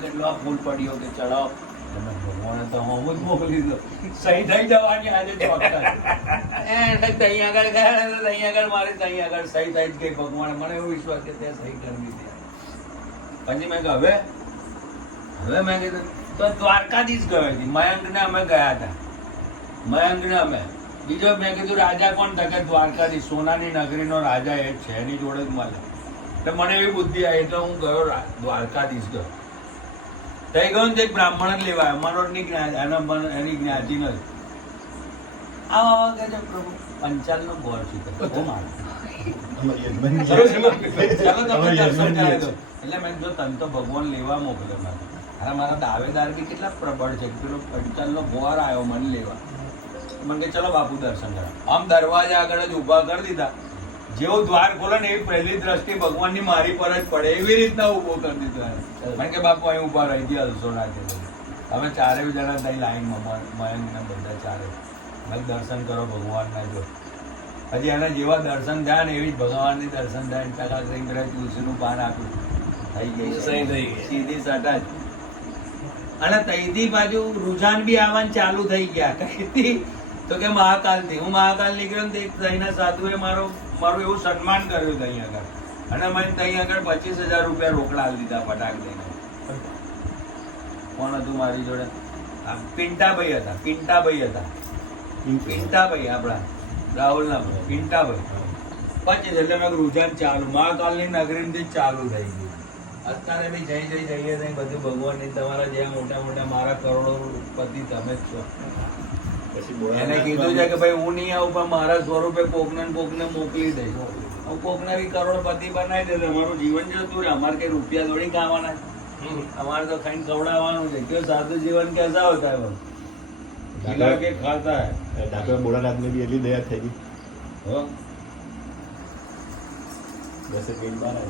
કેટલો ફૂલ પડ્યો કે ચડાવ તમે ભગવાને તો હું જ મોકલી દો સહી થઈ જવાની આજે ચોક્કસ તઈ આગળ ગયા તઈ આગળ મારે તઈ આગળ સહી થઈ જ ગઈ ભગવાને મને એવો વિશ્વાસ કે ત્યાં સહી કરી દીધી પછી મેં કહ્યું હવે મેં કીધું તો દ્વારકાધીશ ગયો હતી મયંકને અમે ગયા હતા મયંકને અમે બીજો મેં કીધું રાજા કોણ હતા કે દ્વારકાધીશ સોનાની નગરીનો રાજા એ છે એની જોડે જ મળે તો મને એવી બુદ્ધિ આવી તો હું ગયો દ્વારકાધીશ ગયો થઈ ગયો ને એક બ્રાહ્મણ જ લેવાય મનોજની એની જ્ઞાતિ નથી આવા કે છે પ્રભુ પંચાલનો ગોળ છે ચાલો તમે દર્શન કરાવી દો એટલે મેં જો તને તો ભગવાન લેવા મોકલ્યો મારે અરે મારા દાવેદાર બી કેટલા પ્રબળ છે પેલો પંચાલનો ગોળ આવ્યો મને લેવા મને કે ચલો બાપુ દર્શન કરા આમ દરવાજા આગળ જ ઊભા કરી દીધા જેવો દ્વાર ખોલે ને એવી પહેલી દ્રષ્ટિ ભગવાનની મારી પર જ પડે એવી રીતના ઊભો કરી દીધો મને કે બાપુ અહીં ઊભા રહી ગયા હલસો નાખે અમે ચારેય જણા ત્યાં લાઈનમાં મયંકના બધા ચારે મેં દર્શન કરો ભગવાનના જો હજી એના જેવા દર્શન થયા ને એવી જ ભગવાનની દર્શન થાય ટકા કરીને તુલસીનું પાન આપ્યું થઈ ગઈ સીધી સટા જ અને તઈથી બાજુ રુઝાન બી આવવાનું ચાલુ થઈ ગયા કઈથી તો કે મહાકાલથી હું મહાકાલ નીકળ્યો ને તઈના સાધુએ મારું એવું સન્માન કર્યું તઈ આગળ અને મને તઈ આગળ 25,000 રૂપિયા રોકડા આપી દીધા ફટાક દઈને કોણ હતું મારી જોડે પિન્ટાભાઈ હતા પિન્ટાભાઈ આપણા રાહુલના પિન્ટાભાઈ 25 એટલે મેં રુઝાન ચાલુ મહાકાલની નગરીથી જ ચાલુ થઈ ગયું અત્યારે બી જઈએ ત્યાં બધું ભગવાનની તમારા જેવા મોટા મારા કરોડોપતિ તમે જ છો એને કીધું છે કે ભાઈ હું નહીં આવું પણ મારા સ્વરૂપે કોકને મોકલી દઈશ હું કોકને બી કરોડપતિ બનાવી દે અમારું જીવન જતું રહે અમારે કઈ રૂપિયા થોડી ખાવાના અમારે તો ખાઈને ખવડાવવાનું છે કે સાદું જીવન કેસા હોતા है खिला के खाता है डॉक्टर बोला में भी એટલી દયા થઈ ગઈ हो जैसे कई बार है